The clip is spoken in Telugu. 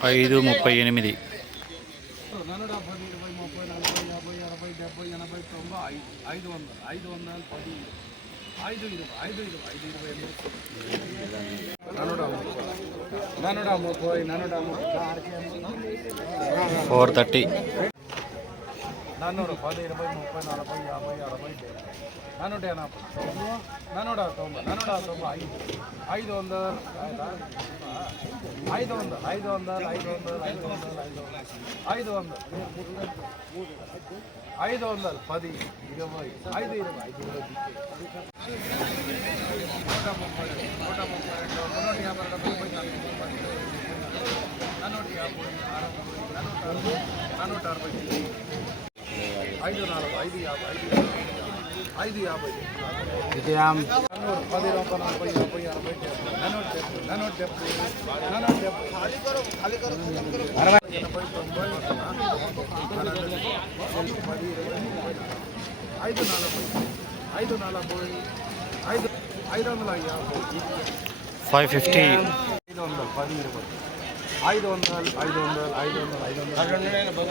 5:38. $430. 400, 10, 20, 30, 40, 50, 60, 480, 490, 495, 500, 500, 500, 10, 20, $550.